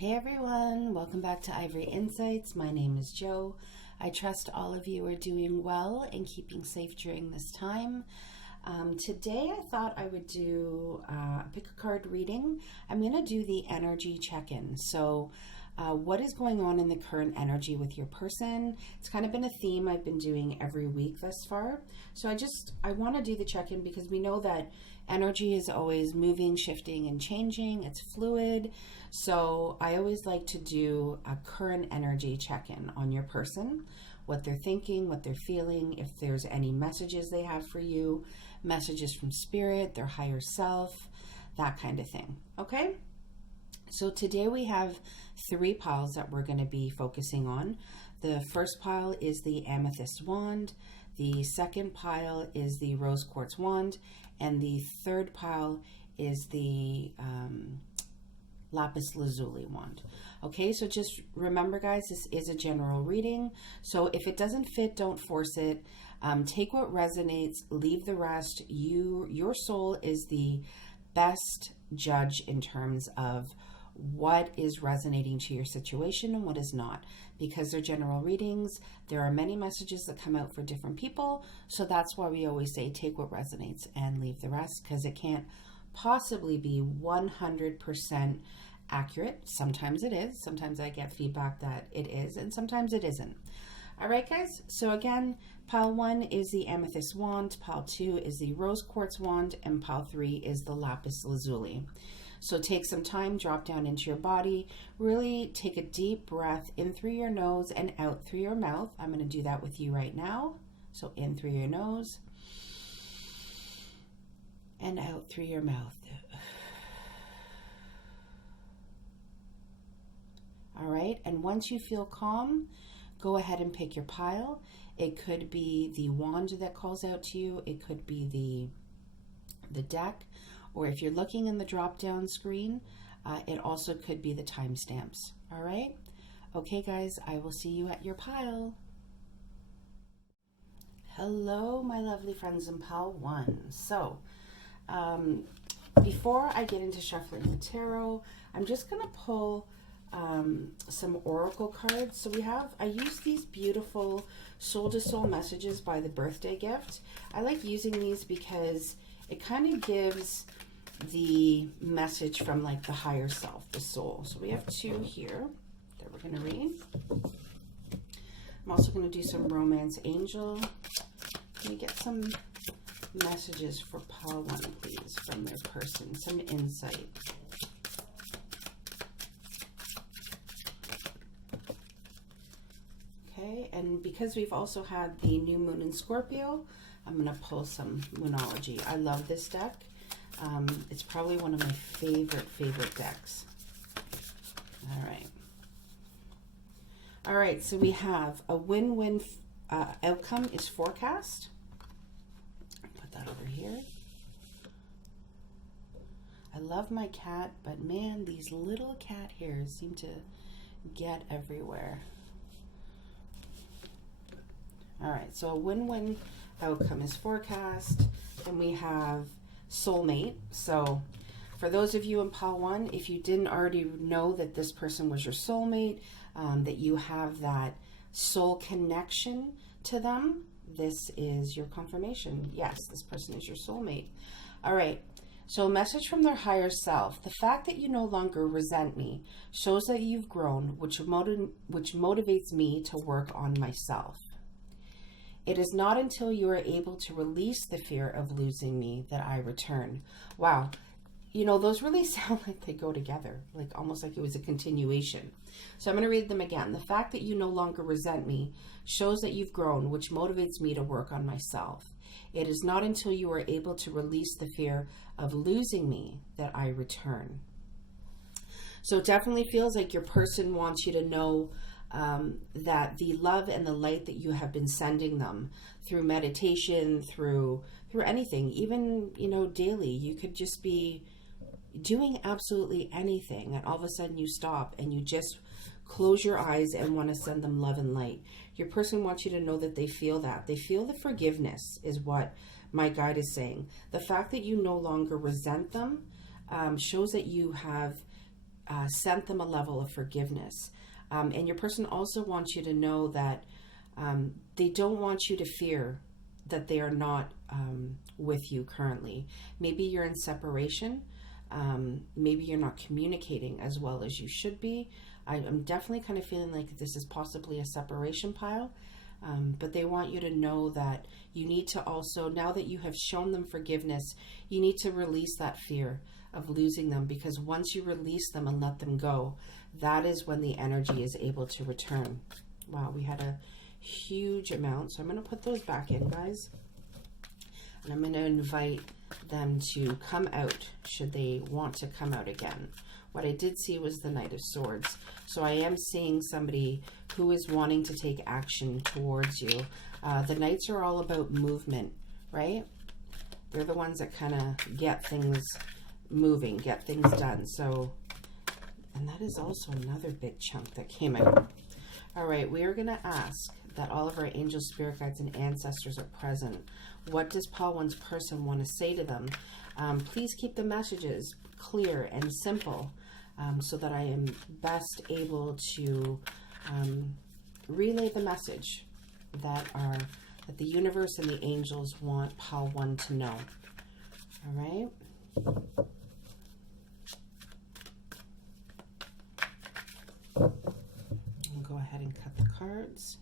Hey everyone, welcome back to Ivory Insights. My name is Jo. I trust all of you are doing well and keeping safe during this time. Today I thought I would do a pick a card reading. I'm going to do the energy check-in. So what is going on in the current energy with your person? It's kind of been a theme I've been doing every week thus far. So I want to do the check-in because we know that energy is always moving, shifting, and changing. It's fluid. So I always like to do a current energy check-in on your person, what they're thinking, what they're feeling, if there's any messages they have for you, messages from spirit, their higher self, that kind of thing. Okay? So today we have 3 piles that we're going to be focusing on. The first pile is the amethyst wand. The second pile is the rose quartz wand. And the third pile is the lapis lazuli wand. Okay, so just remember guys, this is a general reading. So if it doesn't fit, don't force it. Take what resonates, leave the rest. Your soul is the best judge in terms of what is resonating to your situation and what is not, because they're general readings. There are many messages that come out for different people, so that's why we always say take what resonates and leave the rest, because it can't possibly be 100% accurate. Sometimes it is. Sometimes I get feedback that it is, and sometimes it isn't. All right, guys. So again, pile 1 is the amethyst wand, pile 2 is the rose quartz wand, and pile 3 is the lapis lazuli. So take some time, drop down into your body, really take a deep breath in through your nose and out through your mouth. I'm going to do that with you right now. So in through your nose and out through your mouth. All right, and once you feel calm, go ahead and pick your pile. It could be the wand that calls out to you. It could be the deck. Or if you're looking in the drop-down screen, it also could be the timestamps. All right? Okay, guys, I will see you at your pile. Hello, my lovely friends in pile 1. So, before I get into shuffling the tarot, I'm just going to pull some oracle cards. So I use these beautiful soul to soul messages by the birthday gift. I like using these because it kind of gives the message from like the higher self, the soul. So we have 2 here that we're going to read. I'm also going to do some romance angel. Can we get some messages for pile 1, please, from their person? Some insight. Okay, and because we've also had the new moon in Scorpio, I'm going to pull some Moonology. I love this deck. It's probably one of my favorite decks. All right, so we have a win-win outcome is forecast. Put that over here. I love my cat, but man, these little cat hairs seem to get everywhere. All right, so a win-win outcome is forecast, and we have soulmate. So for those of you in pile 1, if you didn't already know that this person was your soulmate, that you have that soul connection to them, this is your confirmation. Yes, this person is your soulmate. All right, so a message from their higher self. The fact that you no longer resent me shows that you've grown, which motivates me to work on myself. It is not until you are able to release the fear of losing me that I return. Wow. You know, those really sound like they go together, like almost like it was a continuation. So I'm going to read them again. The fact that you no longer resent me shows that you've grown, which motivates me to work on myself. It is not until you are able to release the fear of losing me that I return. So it definitely feels like your person wants you to know that the love and the light that you have been sending them through meditation, through anything, even, you know, daily, you could just be doing absolutely anything, and all of a sudden you stop and you just close your eyes and want to send them love and light. Your person wants you to know that they feel that. They feel the forgiveness is what my guide is saying. The fact that you no longer resent them shows that you have sent them a level of forgiveness. And your person also wants you to know that they don't want you to fear that they are not with you currently. Maybe you're in separation. Maybe you're not communicating as well as you should be. I'm definitely kind of feeling like this is possibly a separation pile. But they want you to know that you need to also, now that you have shown them forgiveness, you need to release that fear of losing them, because once you release them and let them go, that is when the energy is able to return. Wow, we had a huge amount. So I'm going to put those back in, guys. And I'm going to invite them to come out should they want to come out again. What I did see was the Knight of Swords. So I am seeing somebody who is wanting to take action towards you. The Knights are all about movement, right? They're the ones that kind of get things moving, get things done. So, and that is also another big chunk that came out. All right, we are going to ask that all of our angels, spirit guides, and ancestors are present. What does Paul One's person want to say to them? Please keep the messages clear and simple, so that I am best able to relay the message that the universe and the angels want Paul One to know. All right. I'll go ahead and cut the cards.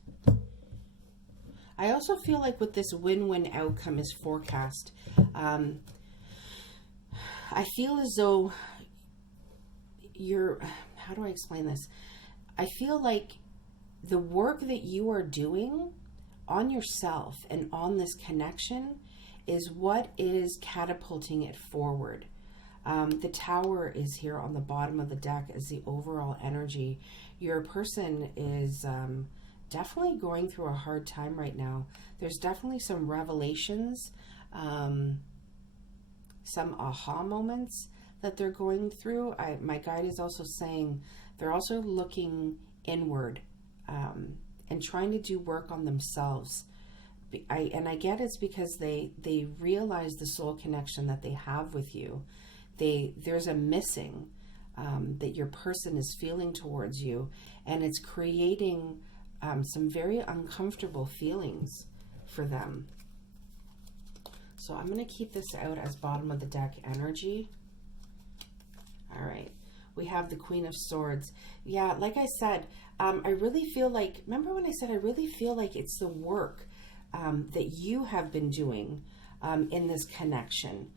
I also feel like with this win-win outcome is forecast. I feel as though how do I explain this? I feel like the work that you are doing on yourself and on this connection is what is catapulting it forward. The Tower is here on the bottom of the deck as the overall energy. Your person is definitely going through a hard time right now. There's definitely some revelations, some aha moments that they're going through. My guide is also saying they're also looking inward and trying to do work on themselves. I get it's because they realize the soul connection that they have with you. There's a missing that your person is feeling towards you, and it's creating some very uncomfortable feelings for them. So I'm going to keep this out as bottom of the deck energy. All right. We have the Queen of Swords. Yeah, like I said, I really feel like, remember when I said I really feel like it's the work that you have been doing in this connection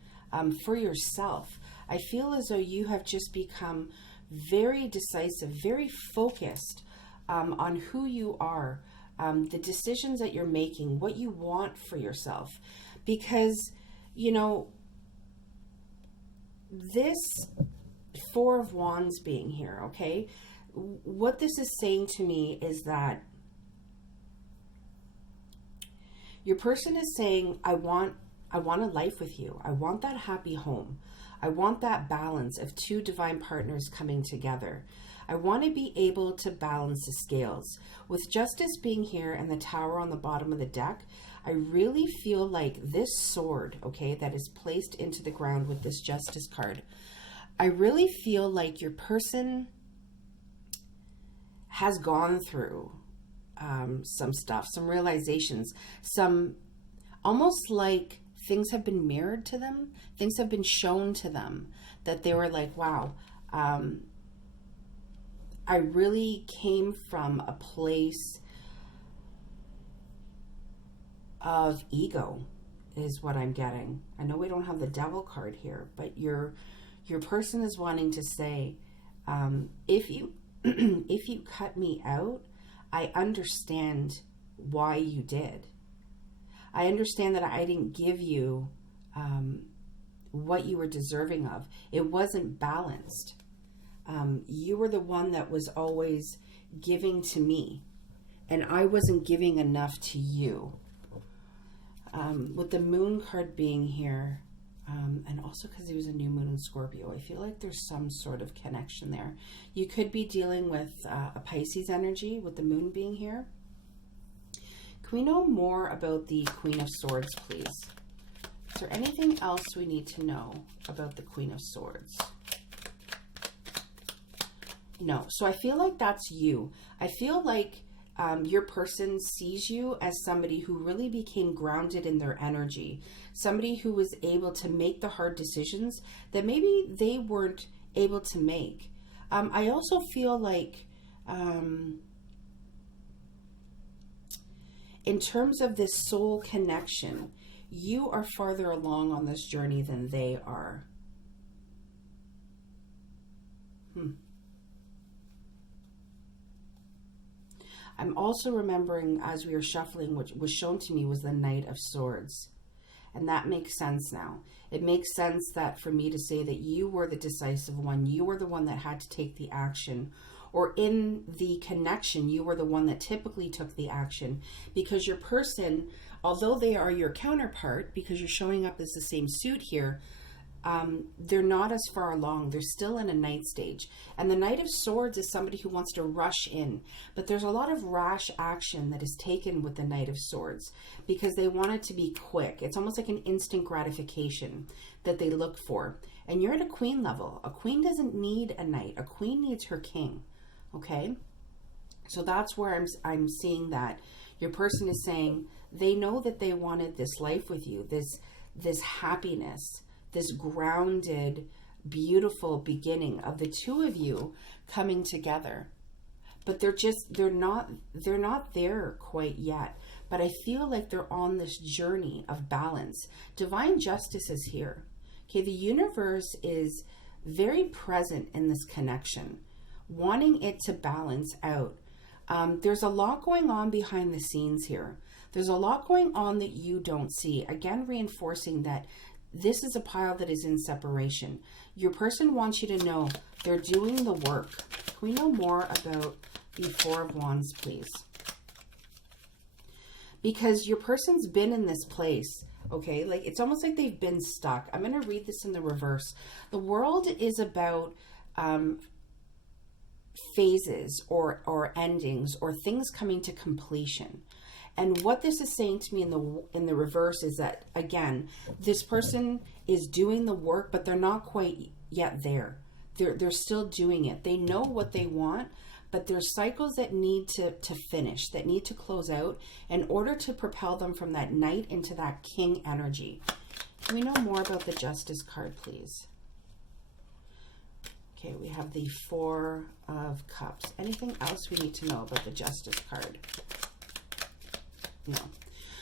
for yourself. I feel as though you have just become very decisive, very focused on who you are, the decisions that you're making, what you want for yourself. Because, you know, this Four of Wands being here, okay? What this is saying to me is that your person is saying, I want a life with you. I want that happy home. I want that balance of two divine partners coming together. I want to be able to balance the scales. With Justice being here and the Tower on the bottom of the deck, I really feel like this sword, okay, that is placed into the ground with this Justice card, I really feel like your person has gone through some stuff, some realizations, some almost like things have been mirrored to them, things have been shown to them that they were like, wow, I really came from a place of ego is what I'm getting. I know we don't have the Devil card here, but your person is wanting to say, if you if you cut me out, I understand why you did. I understand that I didn't give you what you were deserving of. It wasn't balanced. You were the one that was always giving to me, and I wasn't giving enough to you. With the Moon card being here, and also because there was a new moon in Scorpio, I feel like there's some sort of connection there. You could be dealing with a Pisces energy with the Moon being here. Can we know more about the Queen of Swords, please? Is there anything else we need to know about the Queen of Swords? No. So I feel like that's you. I feel like your person sees you as somebody who really became grounded in their energy, somebody who was able to make the hard decisions that maybe they weren't able to make. I also feel like in terms of this soul connection, you are farther along on this journey than they are. I'm also remembering, as we were shuffling, what was shown to me was the Knight of Swords. And that makes sense now. It makes sense that for me to say that you were the decisive one, you were the one that had to take the action, or in the connection, you were the one that typically took the action, because your person, although they are your counterpart, because you're showing up as the same suit here, they're not as far along. They're still in a Knight stage. And the Knight of Swords is somebody who wants to rush in. But there's a lot of rash action that is taken with the Knight of Swords because they want it to be quick. It's almost like an instant gratification that they look for. And you're at a queen level. A queen doesn't need a knight. A queen needs her king. Okay? So that's where I'm seeing that. Your person is saying they know that they wanted this life with you, this happiness, this grounded, beautiful beginning of the two of you coming together. But they're not there quite yet. But I feel like they're on this journey of balance. Divine justice is here. Okay, the universe is very present in this connection, wanting it to balance out. There's a lot going on behind the scenes here. There's a lot going on that you don't see. Again, reinforcing that this is a pile that is in separation. Your person wants you to know they're doing the work. Can we know more about the Four of Wands, please? Because your person's been in this place, okay? Like, it's almost like they've been stuck. I'm going to read this in the reverse. The world is about phases or endings or things coming to completion. And what this is saying to me in the reverse is that, again, this person is doing the work, but they're not quite yet there. They're still doing it. They know what they want, but there's cycles that need to finish, that need to close out in order to propel them from that Knight into that King energy. Can we know more about the Justice card, please? Okay, we have the Four of Cups. Anything else we need to know about the Justice card? No.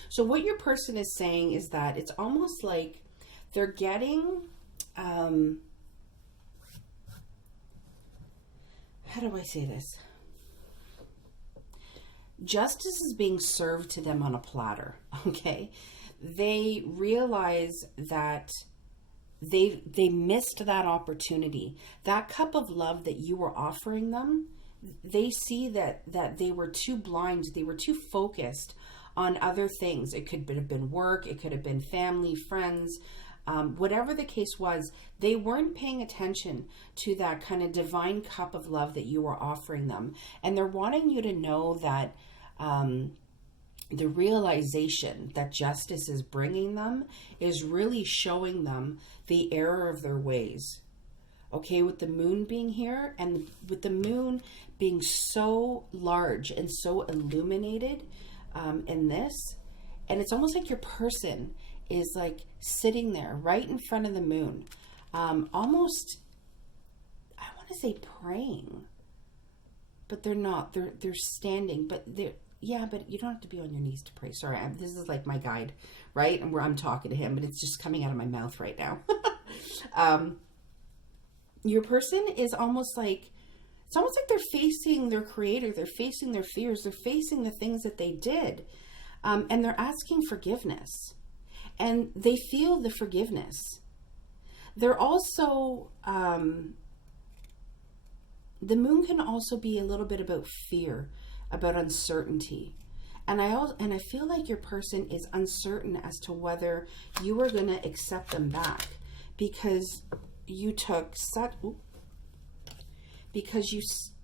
So what your person is saying is that it's almost like they're getting, how do I say this? Justice is being served to them on a platter, okay? They realize that they missed that opportunity. That cup of love that you were offering them, they see that they were too blind, they were too focused on other things. It could have been work, it could have been family, friends, whatever the case was, they weren't paying attention to that kind of divine cup of love that you were offering them. And they're wanting you to know that the realization that justice is bringing them is really showing them the error of their ways. Okay, with the moon being here and with the moon being so large and so illuminated in this, and it's almost like your person is like sitting there right in front of the moon, almost, I want to say praying, but they're not. They're standing, but they're, yeah, but you don't have to be on your knees to pray. Sorry, this is like my guide, right? And where I'm talking to him, but it's just coming out of my mouth right now. Your person is almost like, it's almost like they're facing their creator, they're facing their fears, they're facing the things that they did, and they're asking forgiveness. And they feel the forgiveness. They're also, the moon can also be a little bit about fear, about uncertainty. And I feel like your person is uncertain as to whether you are going to accept them back, because you took such, because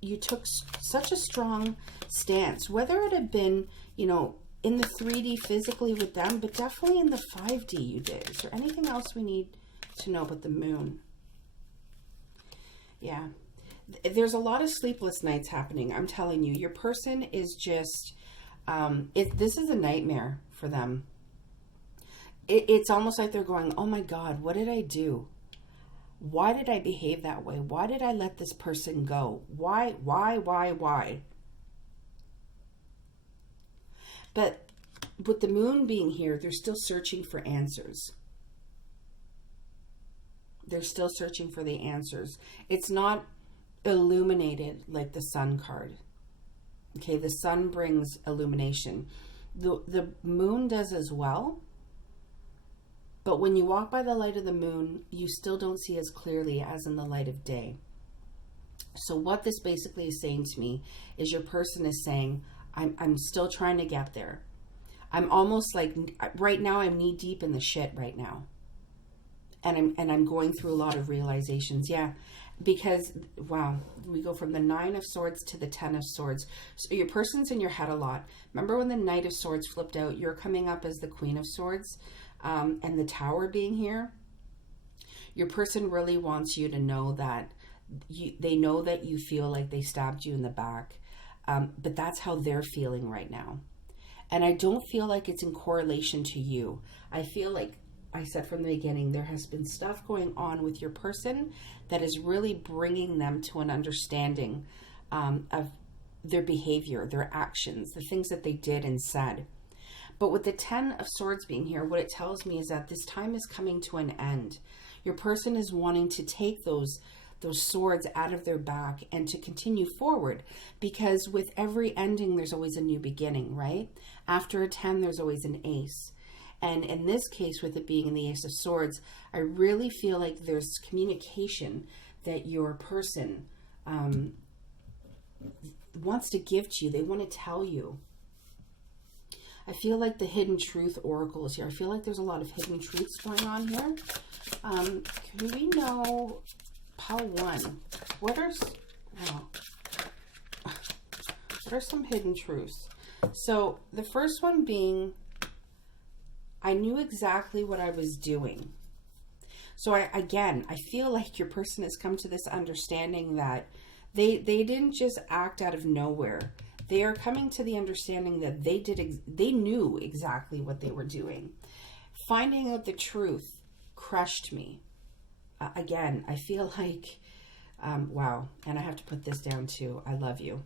you took such a strong stance, whether it had been, you know, in the 3D physically with them, but definitely in the 5D you did. Is there anything else we need to know about the moon? Yeah. there's a lot of sleepless nights happening. I'm telling you, your person is just, this is a nightmare for them. It's almost like they're going, oh my God, what did I do? Why did I behave that way? Why did I let this person go? Why? But with the moon being here, they're still searching for answers. They're still searching for the answers. It's not illuminated like the sun card. Okay, the sun brings illumination. The moon does as well. But when you walk by the light of the moon, you still don't see as clearly as in the light of day. So what this basically is saying to me is your person is saying, I'm still trying to get there. I'm almost like, right now I'm knee deep in the shit right now. And I'm going through a lot of realizations. Yeah, because, wow, we go from the 9 of Swords to the 10 of Swords. So your person's in your head a lot. Remember when the Knight of Swords flipped out, you're coming up as the Queen of Swords. And the Tower being here, your person really wants you to know that they know that you feel like they stabbed you in the back, but that's how they're feeling right now. And I don't feel like it's in correlation to you. I feel like I said from the beginning, there has been stuff going on with your person that is really bringing them to an understanding of their behavior, their actions, the things that they did and said. But with the 10 of Swords being here, what it tells me is that this time is coming to an end. Your person is wanting to take those swords out of their back and to continue forward, because with every ending, there's always a new beginning, right? After a 10, there's always an ace. And in this case, with it being in the Ace of Swords, I really feel like there's communication that your person wants to give to you. They want to tell you. I feel like the hidden truth oracle is here. I feel like there's a lot of hidden truths going on here. Can we know, pile 1, what are some hidden truths? So the first one being, I knew exactly what I was doing. So I feel like your person has come to this understanding that they didn't just act out of nowhere. They are coming to the understanding that they knew exactly what they were doing. Finding out the truth crushed me. Again, I feel like, wow, and I have to put this down too. I love you.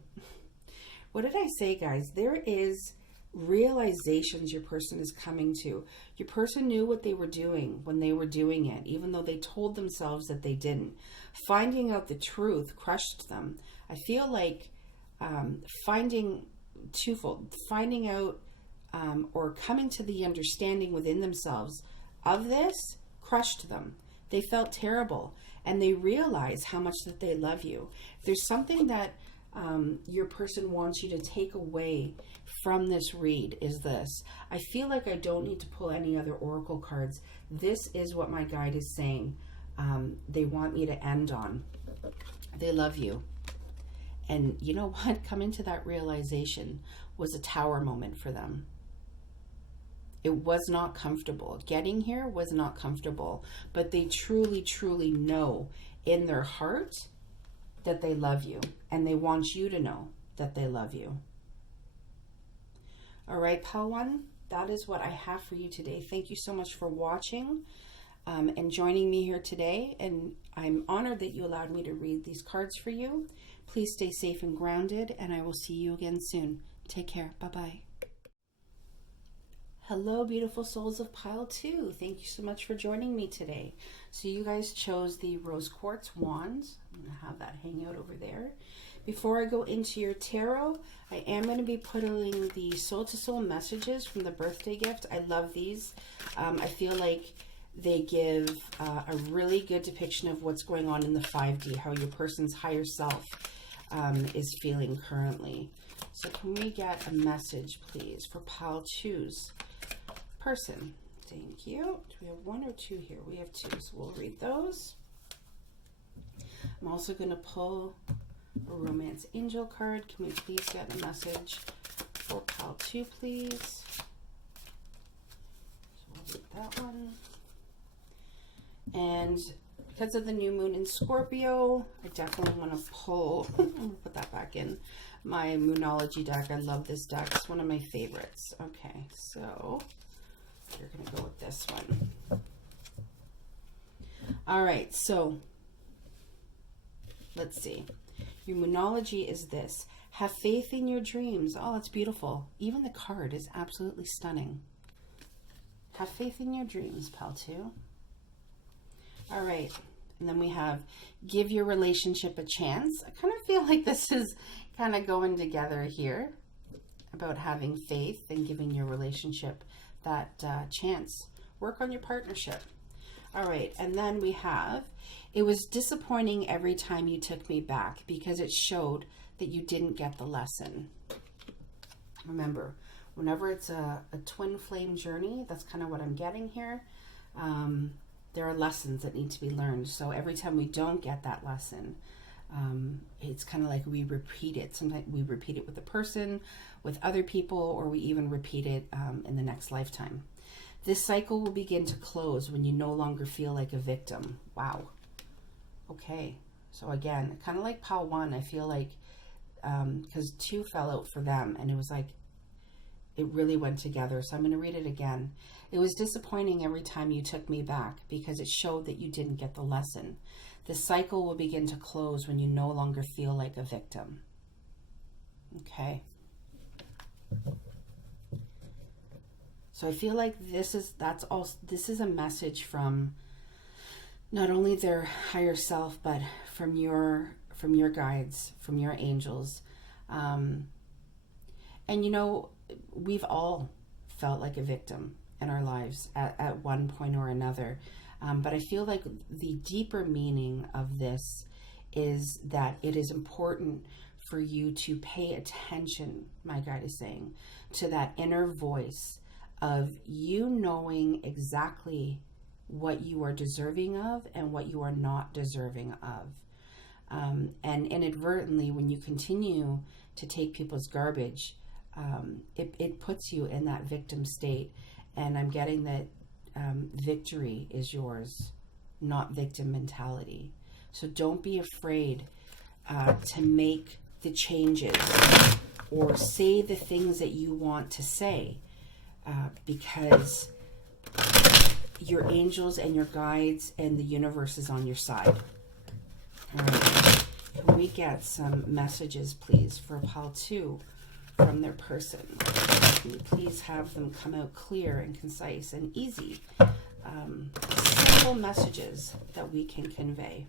What did I say, guys? There is realizations your person is coming to. Your person knew what they were doing when they were doing it, even though they told themselves that they didn't. Finding out the truth crushed them. I feel like finding out or coming to the understanding within themselves of this crushed them. They felt terrible, and they realized how much that they love you. If there's something that your person wants you to take away from this read, is this. I feel like I don't need to pull any other oracle cards. This is what my guide is saying. They want me to end on. They love you. And you know what? Coming to that realization was a Tower moment for them. It was not comfortable. Getting here was not comfortable. But they truly, truly know in their heart that they love you. And they want you to know that they love you. All right, pile 1, that is what I have for you today. Thank you so much for watching and joining me here today. And I'm honored that you allowed me to read these cards for you. Please stay safe and grounded, and I will see you again soon. Take care. Bye-bye. Hello, beautiful souls of pile 2. Thank you so much for joining me today. So you guys chose the rose quartz wands. I'm going to have that hang out over there. Before I go into your tarot, I am going to be putting the soul to soul messages from the birthday gift. I love these. I feel like they give a really good depiction of what's going on in the 5D, how your person's higher self is feeling currently. So can we get a message, please, for pile 2's person? Thank you. Do we have 1 or 2 here? We have 2, so we'll read those. I'm also going to pull a romance angel card. Can we please get a message for pile 2, please? So we'll read that one. And because of the new moon in Scorpio, I definitely want to pull, I'm going to put that back in my Moonology deck. I love this deck. It's one of my favorites. Okay, so you're going to go with this one. All right, so let's see. Your Moonology is this. Have faith in your dreams. Oh, that's beautiful. Even the card is absolutely stunning. Have faith in your dreams, pal, too. All right. And then we have give your relationship a chance. I kind of feel like this is kind of going together here about having faith and giving your relationship that chance. Work on your partnership. All right. And then we have, it was disappointing every time you took me back because it showed that you didn't get the lesson. Remember, whenever it's a twin flame journey, that's kind of what I'm getting here. There are lessons that need to be learned. So every time we don't get that lesson, it's kind of like we repeat it. Sometimes we repeat it with a person, with other people, or we even repeat it in the next lifetime. This cycle will begin to close when you no longer feel like a victim. Wow. Okay. So again, kind of like Pal 1, I feel like, because 2 fell out for them, and it was like, it really went together. So I'm going to read it again. It was disappointing every time you took me back because it showed that you didn't get the lesson. The cycle will begin to close when you no longer feel like a victim. Okay. So I feel like this is a message from not only their higher self, but from your guides, from your angels. And you know, we've all felt like a victim in our lives at one point or another. But I feel like the deeper meaning of this is that it is important for you to pay attention, my guide is saying, to that inner voice of you knowing exactly what you are deserving of and what you are not deserving of. And inadvertently, when you continue to take people's garbage, it puts you in that victim state. And I'm getting that victory is yours, not victim mentality. So don't be afraid to make the changes or say the things that you want to say, because your angels and your guides and the universe is on your side. All right. Can we get some messages, please, for Pal 2 from their person? Can you please have them come out clear and concise and easy? Simple messages that we can convey.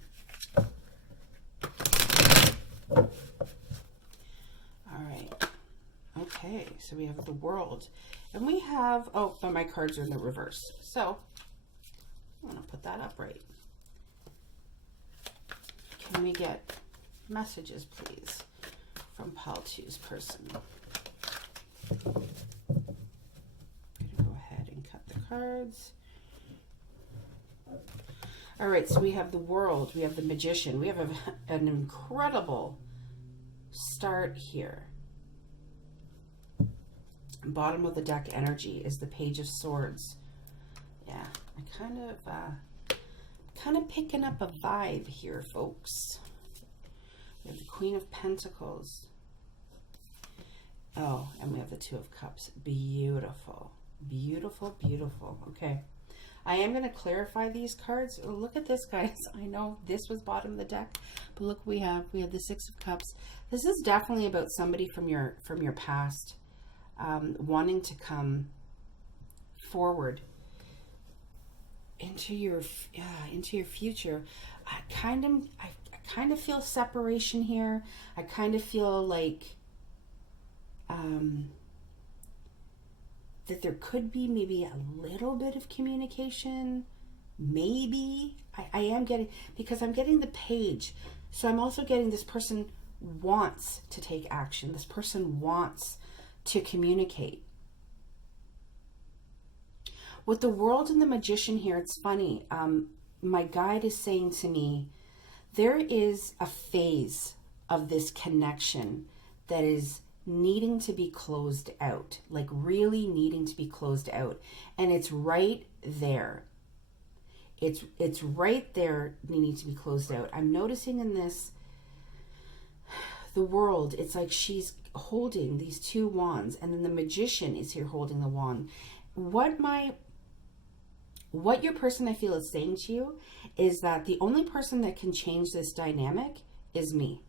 All right. Okay, so we have the World. And we have, oh, but my cards are in the reverse. So I'm going to put that up right. Can we get messages, please, from Pal 2's person? I'm going to go ahead and cut the cards. All right, so we have the World, we have the Magician, we have an incredible start here. Bottom of the deck energy is the Page of Swords. Yeah, I kind of picking up a vibe here, folks. We have the Queen of Pentacles. Oh, and we have the Two of Cups. Beautiful, beautiful, beautiful. Okay. I am going to clarify these cards. Oh, look at this, guys. I know this was bottom of the deck, but look, we have the Six of Cups. This is definitely about somebody from your past, wanting to come forward into your future. I kind of feel separation here. I kind of feel like that there could be maybe a little bit of communication. Maybe I am getting, because I'm getting the Page, so I'm also getting this person wants to take action. This person wants to communicate. With the World and the Magician here, it's funny. My guide is saying to me, there is a phase of this connection that is needing to be closed out, like really needing to be closed out. And it's right there. It's right there needing to be closed out. I'm noticing in this, the world, it's like she's holding these two wands, and then the magician is here holding the wand. What your person, I feel, is saying to you is that the only person that can change this dynamic is me.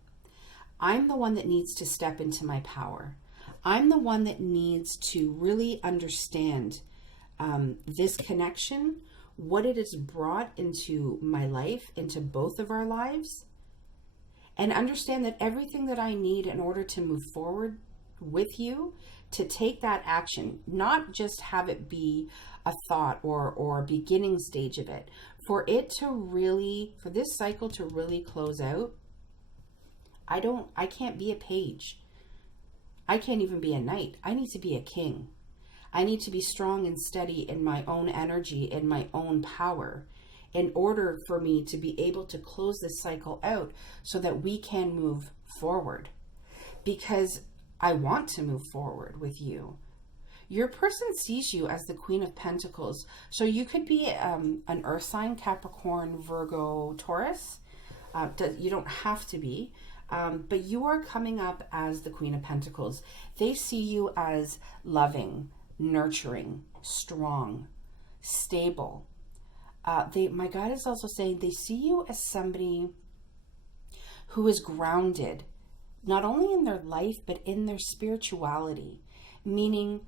I'm the one that needs to step into my power. I'm the one that needs to really understand this connection, what it has brought into my life, into both of our lives, and understand that everything that I need in order to move forward with you, to take that action, not just have it be a thought or a beginning stage of it, for this cycle to really close out. I can't be a page. I can't even be a knight. I need to be a king. I need to be strong and steady in my own energy, in my own power, in order for me to be able to close this cycle out so that we can move forward. Because I want to move forward with you. Your person sees you as the Queen of Pentacles. So you could be an earth sign, Capricorn, Virgo, Taurus. You don't have to be. But you are coming up as the Queen of Pentacles. They see you as loving, nurturing, strong, stable. My guide is also saying they see you as somebody who is grounded, not only in their life, but in their spirituality. Meaning,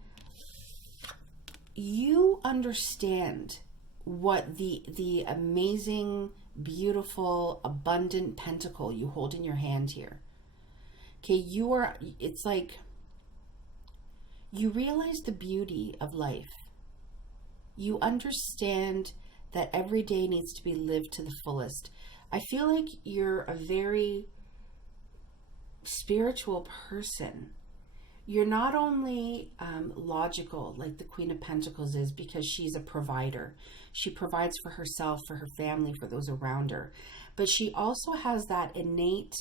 you understand what the amazing, beautiful, abundant pentacle you hold in your hand here. Okay, it's like you realize the beauty of life. You understand that every day needs to be lived to the fullest. I feel like you're a very spiritual person. You're not only logical like the Queen of Pentacles is, because she's a provider. She provides for herself, for her family, for those around her. But she also has that innate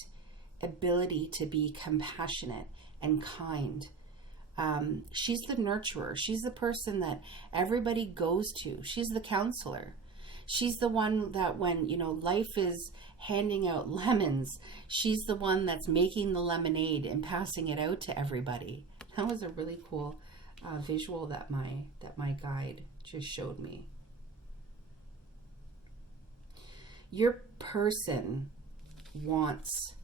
ability to be compassionate and kind. She's the nurturer. She's the person that everybody goes to. She's the counselor. She's the one that when, life is handing out lemons, she's the one that's making the lemonade and passing it out to everybody. That was a really cool visual that my guide just showed me. Your person wants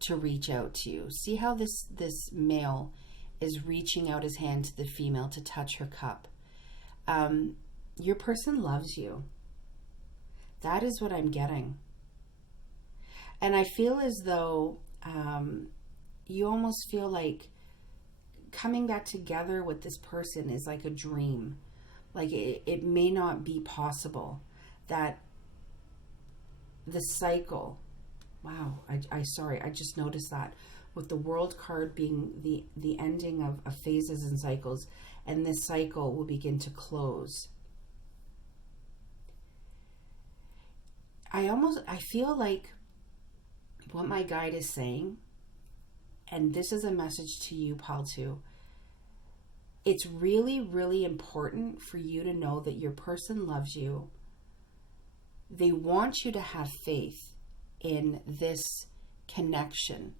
to reach out to you. See how this male is reaching out his hand to the female to touch her cup. Your person loves you. That is what I'm getting. And I feel as though you almost feel like coming back together with this person is like a dream. Like it may not be possible. That the cycle, wow, I just noticed that with the World card being the ending of phases and cycles, and this cycle will begin to close. I feel like what my guide is saying, and this is a message to you, Pal 2, it's really, really important for you to know that your person loves you. They want you to have faith in this connection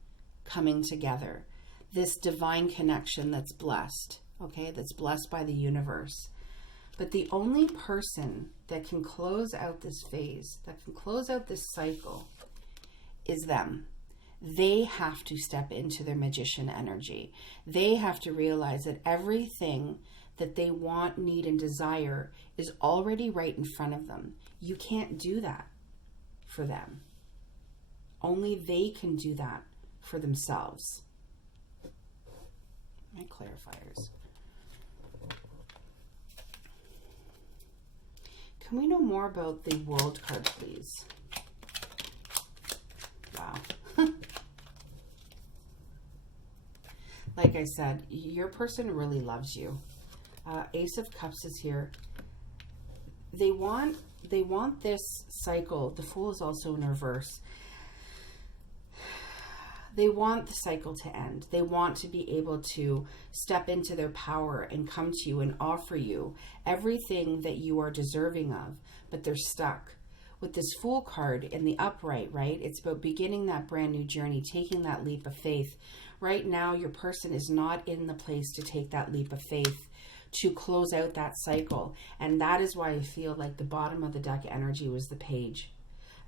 coming together, this divine connection that's blessed, okay, that's blessed by the universe. But the only person that can close out this phase, that can close out this cycle, is them. They have to step into their magician energy. They have to realize that everything that they want, need, and desire is already right in front of them. You can't do that for them. Only they can do that for themselves. My clarifiers. Can we know more about the World card, please? Wow. Like I said, your person really loves you. Ace of Cups is here. They want this cycle. The Fool is also in reverse. They want the cycle to end. They want to be able to step into their power and come to you and offer you everything that you are deserving of, but they're stuck. With this Fool card in the upright, right? It's about beginning that brand new journey, taking that leap of faith. Right now, your person is not in the place to take that leap of faith, to close out that cycle. And that is why I feel like the bottom of the deck energy was the Page.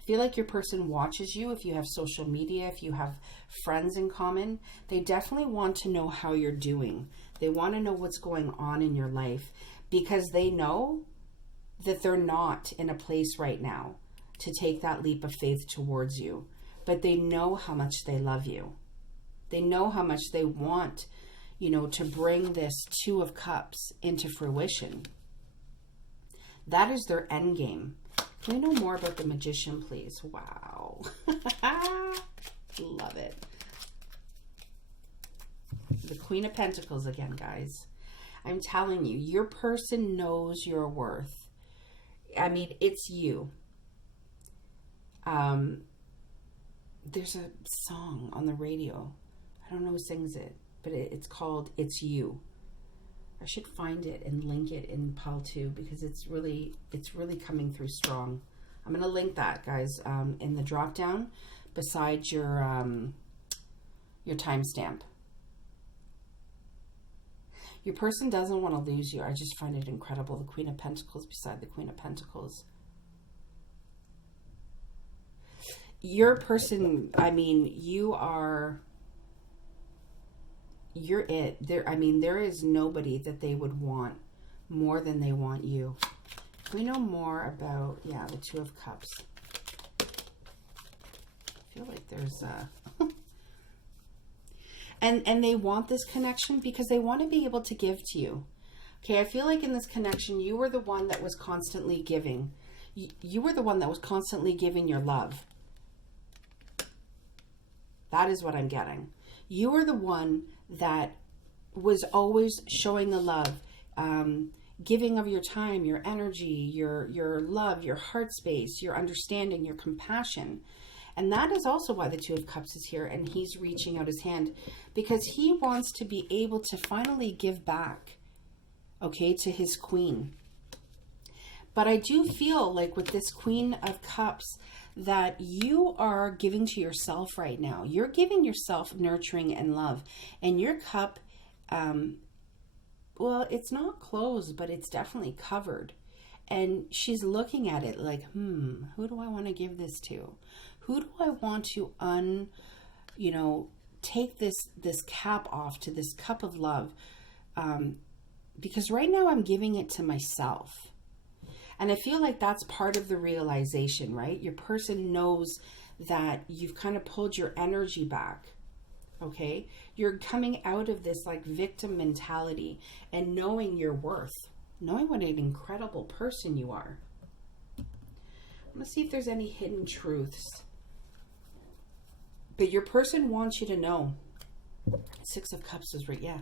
I feel like your person watches you. If you have social media, if you have friends in common, they definitely want to know how you're doing. They want to know what's going on in your life, because they know that they're not in a place right now to take that leap of faith towards you. But they know how much they love you. They know how much they want, to bring this Two of Cups into fruition. That is their end game. Can we know more about the Magician, please? Wow. Love it. The Queen of Pentacles again, guys. I'm telling you, your person knows your worth. I mean, it's you. There's a song on the radio. I don't know who sings it, but it's called It's You. I should find it and link it in pile 2, because it's really coming through strong. I'm going to link that, guys, in the drop down beside your timestamp. Your person doesn't want to lose you. I just find it incredible. The Queen of Pentacles beside the Queen of Pentacles. Your person, I mean, you're it. There is nobody that they would want more than they want you. We know more about, the Two of Cups. I feel like there's and they want this connection because they want to be able to give to you. Okay, I feel like in this connection, you were the one that was constantly giving. You were the one that was constantly giving your love. That is what I'm getting. You were the one that was always showing the love, giving of your time, your energy, your love, your heart space, your understanding, your compassion. And that is also why the Two of Cups is here, and he's reaching out his hand, because he wants to be able to finally give back, okay, to his queen. But I do feel like with this Queen of Cups that you are giving to yourself right now. You're giving yourself nurturing and love. And your cup, well, it's not closed, but it's definitely covered. And she's looking at it like, who do I want to give this to? Who do I want to take this cap off to this cup of love? Because right now I'm giving it to myself. And I feel like that's part of the realization, right? Your person knows that you've kind of pulled your energy back, okay? You're coming out of this like victim mentality and knowing your worth, knowing what an incredible person you are. I'm going to see if there's any hidden truths. But your person wants you to know. Six of Cups is right, yeah.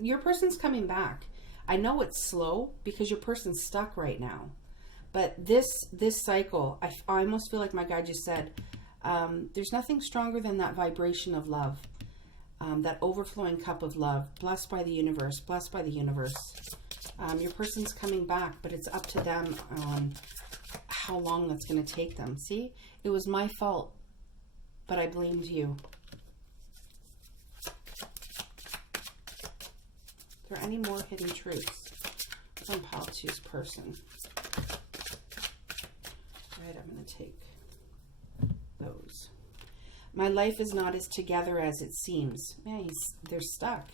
Your person's coming back. I know it's slow because your person's stuck right now. But this cycle, I almost feel like my guy just said, there's nothing stronger than that vibration of love. That overflowing cup of love. Blessed by the universe. Blessed by the universe. Your person's coming back, but it's up to them how long that's going to take them. See? It was my fault, but I blamed you. Are there any more hidden truths from pile 2's person? Right, I'm going to take those. My life is not as together as it seems. Man, they're stuck.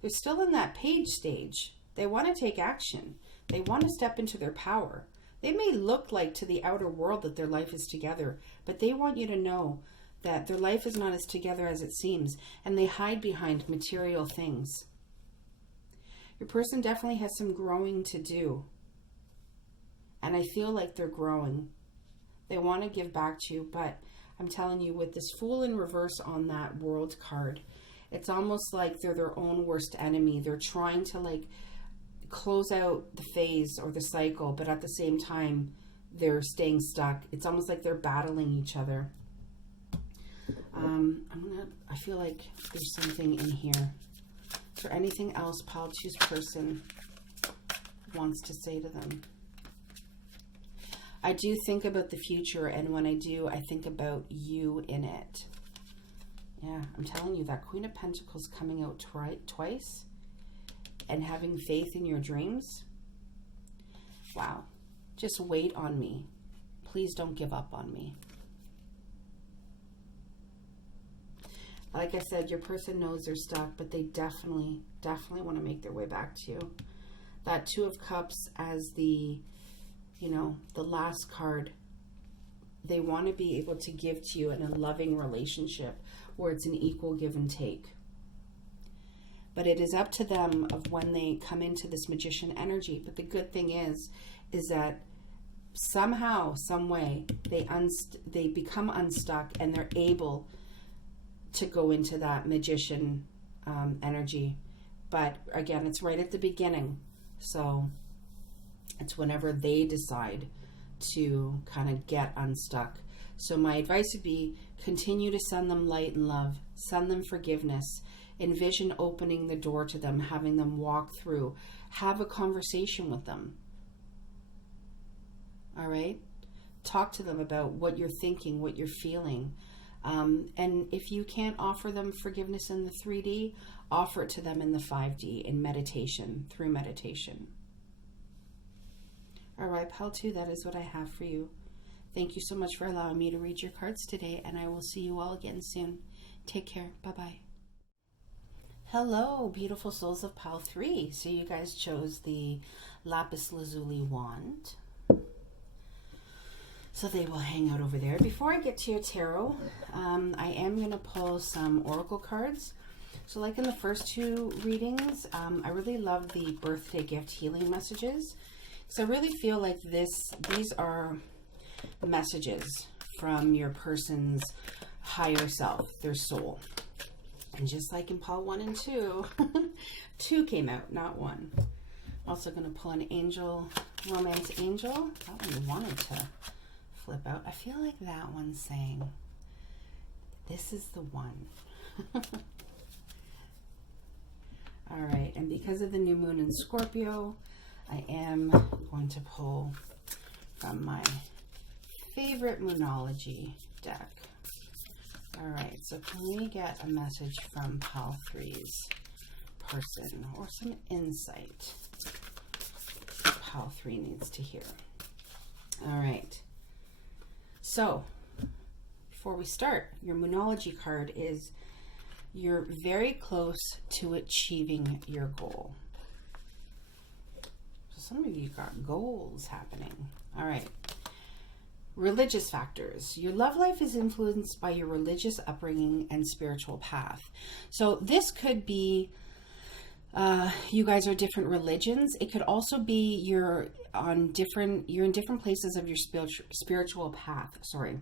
They're still in that Page stage. They want to take action. They want to step into their power. They may look like to the outer world that their life is together, but they want you to know that their life is not as together as it seems, and they hide behind material things. Your person definitely has some growing to do. And I feel like they're growing. They want to give back to you, but I'm telling you, with this Fool in reverse on that World card, it's almost like they're their own worst enemy. They're trying to like close out the phase or the cycle, but at the same time, they're staying stuck. It's almost like they're battling each other. I feel like there's something in here. Is there anything else Pile 2's person wants to say to them? I do think about the future, and when I do, I think about you in it. Yeah, I'm telling you, that Queen of Pentacles coming out twice and having faith in your dreams. Wow. Just wait on me. Please don't give up on me. Like I said, your person knows they're stuck, but they definitely want to make their way back to you. That Two of Cups as the, the last card. They want to be able to give to you in a loving relationship where it's an equal give and take. But it is up to them of when they come into this Magician energy. But the good thing is that somehow, some way, they become unstuck and they're able to go into that Magician energy. But again, it's right at the beginning. So it's whenever they decide to kind of get unstuck. So my advice would be continue to send them light and love, send them forgiveness, envision opening the door to them, having them walk through, have a conversation with them. All right? Talk to them about what you're thinking, what you're feeling. And if you can't offer them forgiveness in the 3D, offer it to them in the 5D, in meditation, through meditation. All right, Pile 2, that is what I have for you. Thank you so much for allowing me to read your cards today, and I will see you all again soon. Take care. Bye-bye. Hello, beautiful souls of Pile 3. So you guys chose the Lapis Lazuli wand. So they will hang out over there. Before I get to your tarot, I am going to pull some oracle cards. So like in the first two readings, I really love the birthday gift healing messages. So I really feel like these are messages from your person's higher self, their soul. And just like in Pile 1 and 2, 2 came out, not 1. I'm also going to pull an angel, romance angel. That one wanted to flip out. I feel like that one's saying, this is the one. All right, and because of the new moon in Scorpio, I am going to pull from my favorite Moonology deck. All right, so can we get a message from Pile 3's person or some insight Pile 3 needs to hear? All right. So, before we start, your Moonology card is you're very close to achieving your goal. So some of you got goals happening. All right. Religious factors. Your love life is influenced by your religious upbringing and spiritual path. So this could be you guys are different religions. It could also be you're in different places of your spiritual path. Sorry.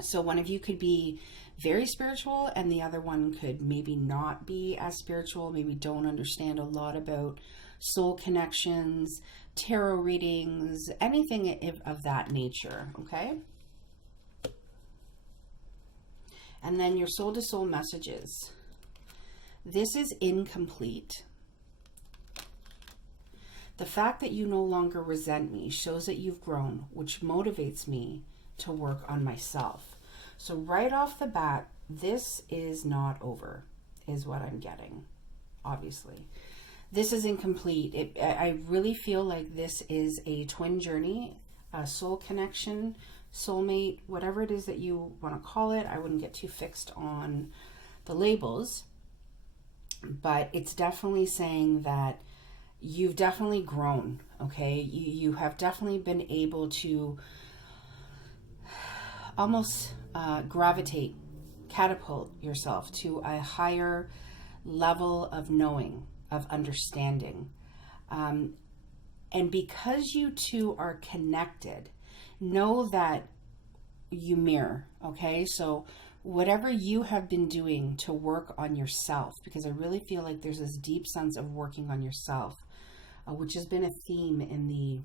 So one of you could be very spiritual and the other one could maybe not be as spiritual, maybe don't understand a lot about soul connections, tarot readings, anything of that nature, okay? And then your soul to soul messages. This is incomplete. The fact that you no longer resent me shows that you've grown, which motivates me to work on myself. So right off the bat, this is not over, is what I'm getting, obviously. This is incomplete. I really feel like this is a twin journey, a soul connection, soulmate, whatever it is that you want to call it. I wouldn't get too fixed on the labels, but it's definitely saying that you've definitely grown, okay? You have definitely been able to almost gravitate, catapult yourself to a higher level of knowing, of understanding. And because you two are connected, know that you mirror, okay? So whatever you have been doing to work on yourself, because I really feel like there's this deep sense of working on yourself, which has been a theme in the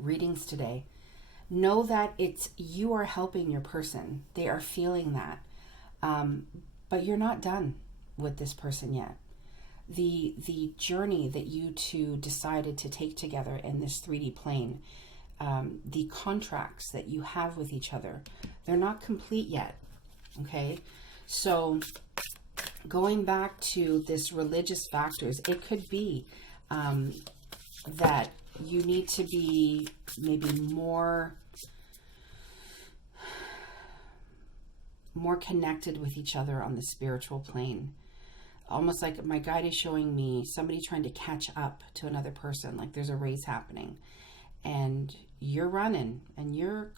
readings today. know that you are helping your person. They are feeling that. But you're not done with this person yet. The journey that you two decided to take together in this 3D plane, the contracts that you have with each other, they're not complete yet. Okay? So going back to this religious factors, it could be that you need to be maybe more connected with each other on the spiritual plane. Almost like my guide is showing me somebody trying to catch up to another person. Like there's a race happening and you're running and you're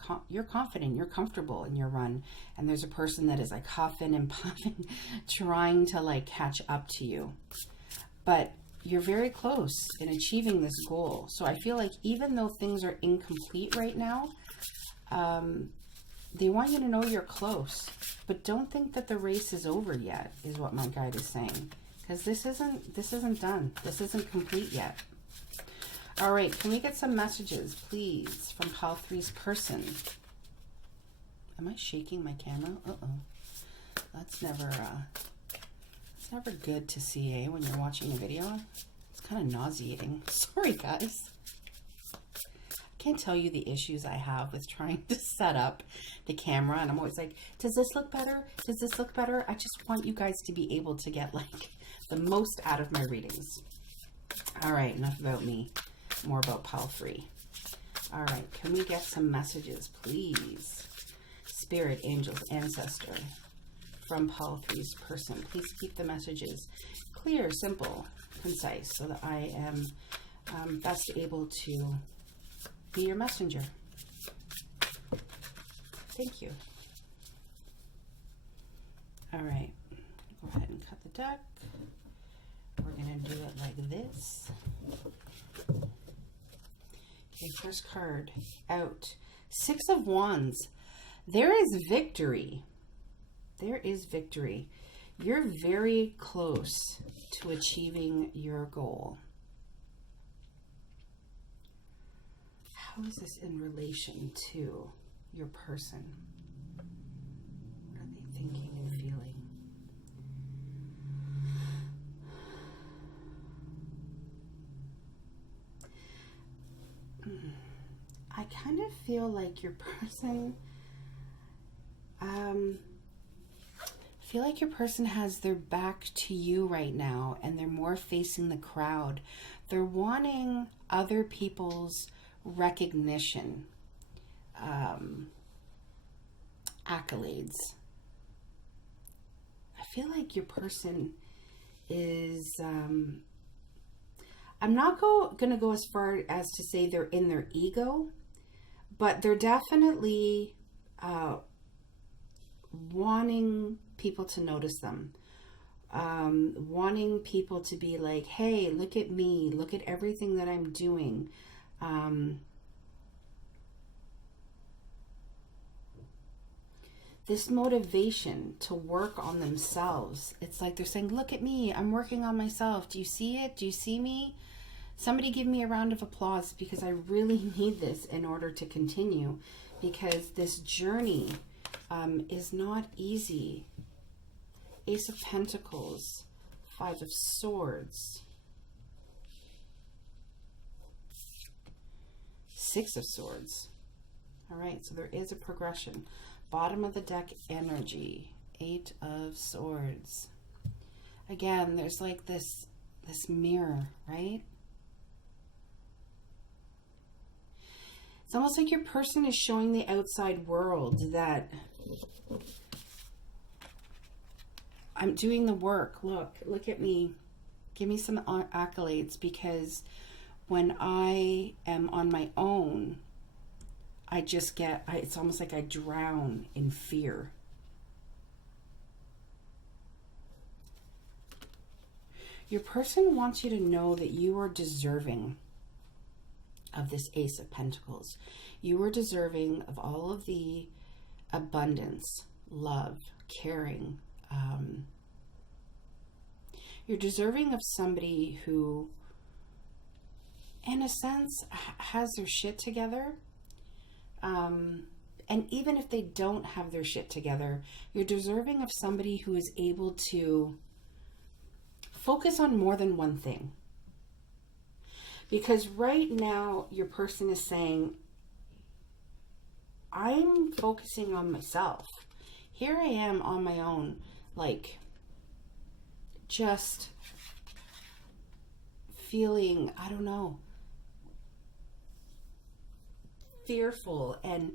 confident, you're comfortable in your run. And there's a person that is like huffing and puffing, trying to like catch up to you. But you're very close in achieving this goal. So I feel like even though things are incomplete right now, they want you to know you're close, but don't think that the race is over yet, is what my guide is saying. Because this isn't done. This isn't complete yet. All right, can we get some messages, please, from Pile 3's person? Am I shaking my camera? Uh-oh. That's never good to see, when you're watching a video. It's kind of nauseating. Sorry, guys. Can't tell you the issues I have with trying to set up the camera, and I'm always like, does this look better? Does this look better? I just want you guys to be able to get like the most out of my readings. All right, enough about me, more about Pile 3. All right, can we get some messages, please? Spirit, angels, ancestor, from Pile 3's person. Please keep the messages clear, simple, concise, so that I am best able to be your messenger. Thank you. All right, go ahead and cut the deck. We're gonna do it like this. Okay, first card out. 6 of Wands. There is victory. There is victory. You're very close to achieving your goal. How is this in relation to your person? What are they thinking and feeling? I kind of feel like your person, has their back to you right now, and they're more facing the crowd. They're wanting other people's recognition, accolades. I feel like your person is, I'm not going to go as far as to say they're in their ego, but they're definitely wanting people to notice them, wanting people to be like, hey, look at me, look at everything that I'm doing. This motivation to work on themselves. It's like they're saying, look at me, I'm working on myself. Do you see it? Do you see me? Somebody give me a round of applause, because I really need this in order to continue, because this journey is not easy. Ace of Pentacles, 5 of Swords, 6 of Swords. All right, so there is a progression. Bottom of the deck energy, 8 of Swords. Again, there's like this mirror, right? It's almost like your person is showing the outside world that I'm doing the work. Look at me. Give me some accolades, because when I am on my own, I just it's almost like I drown in fear. Your person wants you to know that you are deserving of this Ace of Pentacles. You are deserving of all of the abundance, love, caring. You're deserving of somebody who, in a sense, has their shit together. And even if they don't have their shit together, you're deserving of somebody who is able to focus on more than one thing. Because right now, your person is saying, I'm focusing on myself. Here I am on my own, like, just feeling, I don't know, fearful and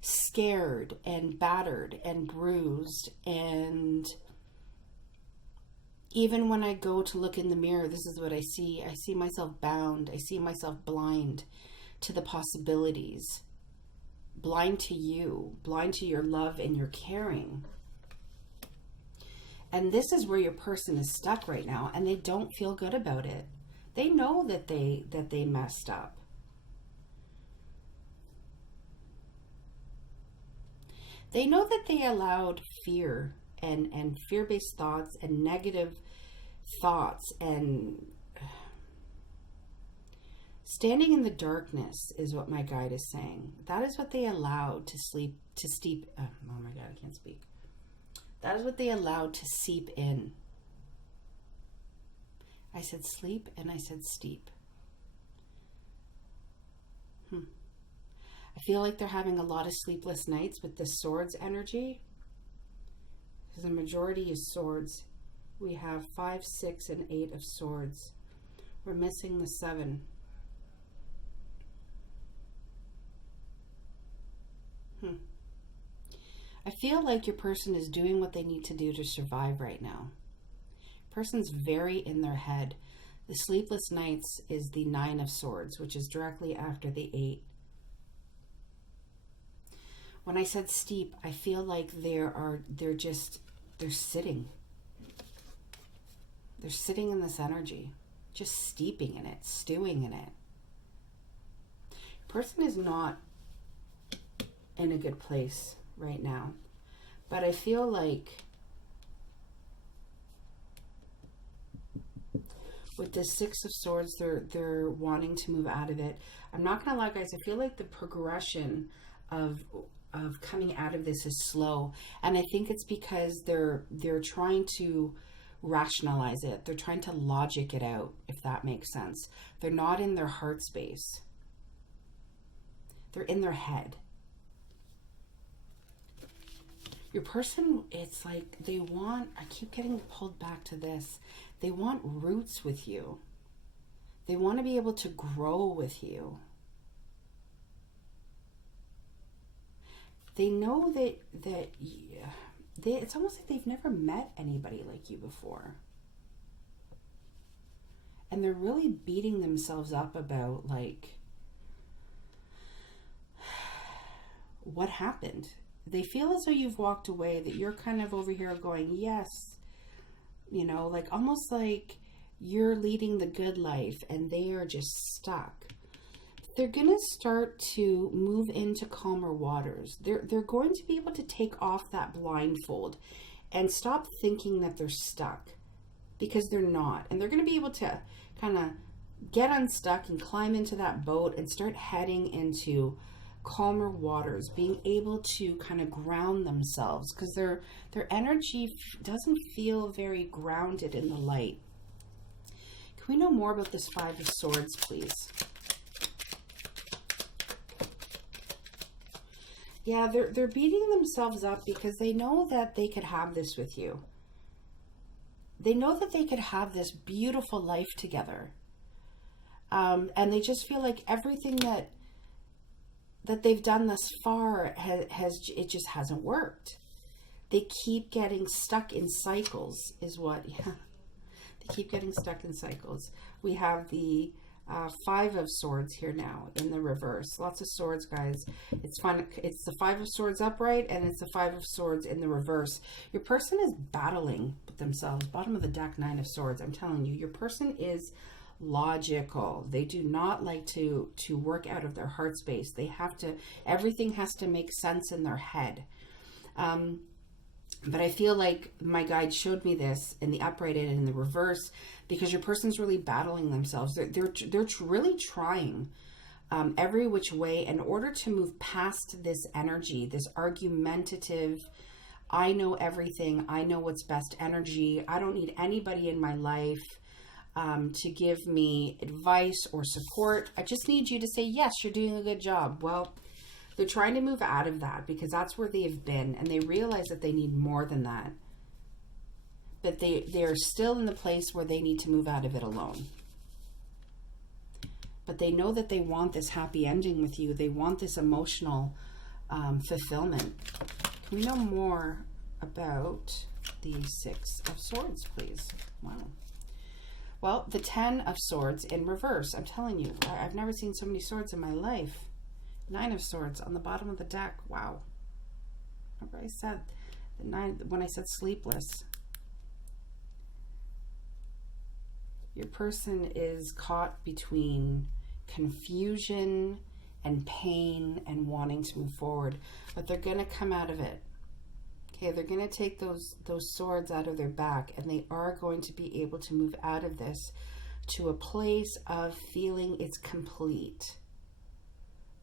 scared and battered and bruised. And even when I go to look in the mirror, this is what I see. I see myself bound. I see myself blind to the possibilities, blind to you, blind to your love and your caring. And this is where your person is stuck right now, and they don't feel good about it. They know that they messed up. They know that they allowed fear and fear-based thoughts and negative thoughts and standing in the darkness is what my guide is saying. That is what they allowed to steep. Oh my God, I can't speak. That is what they allowed to seep in. I said sleep and I said steep. I feel like they're having a lot of sleepless nights with the swords energy. Because the majority is swords. We have 5, 6, and 8 of swords. We're missing the 7. I feel like your person is doing what they need to do to survive right now. Person's very in their head. The sleepless nights is the 9 of swords, which is directly after the 8. When I said steep, I feel like they're sitting. They're sitting in this energy, just steeping in it, stewing in it. Person is not in a good place right now, but I feel like with the 6 of swords, they're wanting to move out of it. I'm not gonna lie, guys. I feel like the progression of coming out of this is slow, and I think it's because they're trying to rationalize it. They're trying to logic it out, if that makes sense. They're not in their heart space. They're in their head. Your person, it's like they want, I keep getting pulled back to this. They want roots with you. They want to be able to grow with you. They know that it's almost like they've never met anybody like you before. And they're really beating themselves up about, like, what happened. They feel as though you've walked away, that you're kind of over here going, yes, you know, like almost like you're leading the good life and they are just stuck. They're going to start to move into calmer waters. They're going to be able to take off that blindfold and stop thinking that they're stuck, because they're not. And they're going to be able to kind of get unstuck and climb into that boat and start heading into calmer waters, being able to kind of ground themselves, because their energy doesn't feel very grounded in the light. Can we know more about this 5 of swords, please? Yeah, they're beating themselves up because they know that they could have this with you. They know that they could have this beautiful life together. And they just feel like everything that they've done thus far it just hasn't worked. They keep getting stuck in cycles is what, yeah. They keep getting stuck in cycles. We have the 5 of swords here now in the reverse. Lots of swords, guys. It's fun. It's the 5 of swords upright and it's the 5 of swords in the reverse. Your person is battling with themselves. Bottom of the deck, 9 of swords. I'm telling you, your person is logical. They do not like to work out of their heart space. They have to, everything has to make sense in their head. But I feel like my guide showed me this in the upright and in the reverse because your person's really battling themselves. They're really trying, every which way in order to move past this energy, this argumentative, I know everything, I know what's best energy. I don't need anybody in my life to give me advice or support. I just need you to say, yes, you're doing a good job. Well, they're trying to move out of that because that's where they've been, and they realize that they need more than that. But they're still in the place where they need to move out of it alone. But they know that they want this happy ending with you. They want this emotional fulfillment. Can we know more about the Six of Swords, please? Wow. Well, the Ten of Swords in reverse. I'm telling you, I've never seen so many swords in my life. Nine of Swords on the bottom of the deck. Wow. Remember I said the nine when I said sleepless. Your person is caught between confusion and pain and wanting to move forward, but they're going to come out of it. Okay, they're going to take those swords out of their back, and they are going to be able to move out of this to a place of feeling it's complete,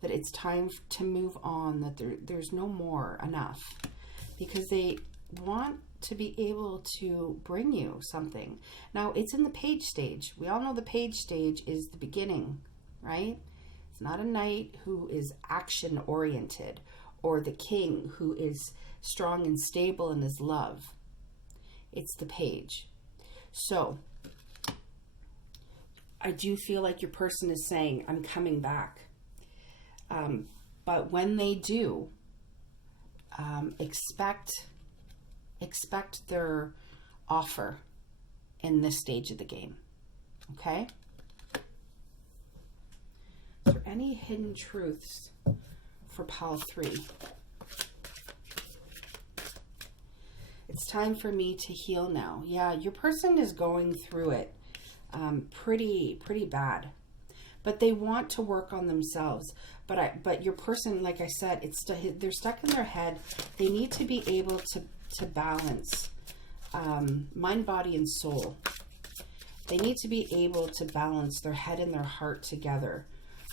that it's time to move on, that there's no more enough, because they want to be able to bring you something. Now, it's in the page stage. We all know the page stage is the beginning, right? It's not a knight who is action oriented, or the king who is strong and stable in his love. It's the page. So I do feel like your person is saying, I'm coming back. But when they do, expect their offer in this stage of the game. Okay? Is there any hidden truths for pile 3? It's time for me to heal now. Yeah, your person is going through it pretty bad. But they want to work on themselves. But your person, like I said, they're stuck in their head. They need to be able to balance mind, body, and soul. They need to be able to balance their head and their heart together.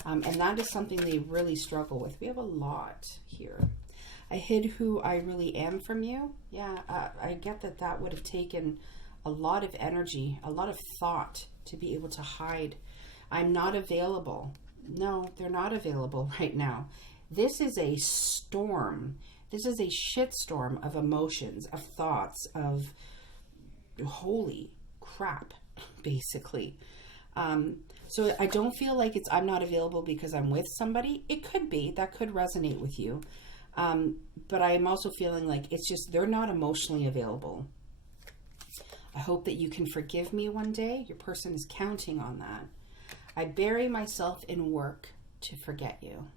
And that is something they really struggle with. We have a lot here. I hid who I really am from you. Yeah, I get that would have taken a lot of energy, a lot of thought to be able to hide. I'm not available. No, they're not available right now. This is a storm. This is a shitstorm of emotions, of thoughts, of holy crap, basically. So I don't feel like I'm not available because I'm with somebody. It could be. That could resonate with you. But I'm also feeling like it's just they're not emotionally available. I hope that you can forgive me one day. Your person is counting on that. I bury myself in work to forget you.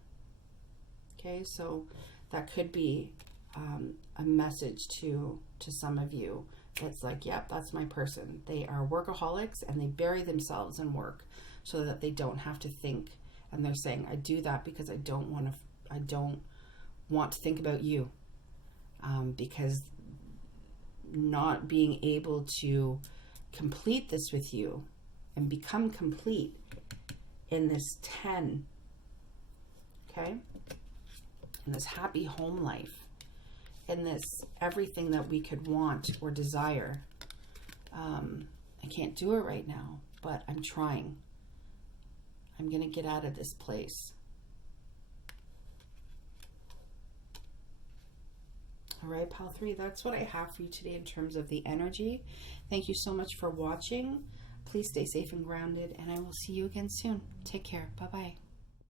Okay, so that could be a message to some of you. That's like, yep, that's my person. They are workaholics and they bury themselves in work so that they don't have to think. And they're saying, I do that because I don't want to think about you. Because not being able to complete this with you and become complete in this 10, okay, in this happy home life, in this everything that we could want or desire. I can't do it right now, but I'm trying. I'm going to get out of this place. All right, pile 3, that's what I have for you today in terms of the energy. Thank you so much for watching. Please stay safe and grounded, and I will see you again soon. Take care. Bye-bye.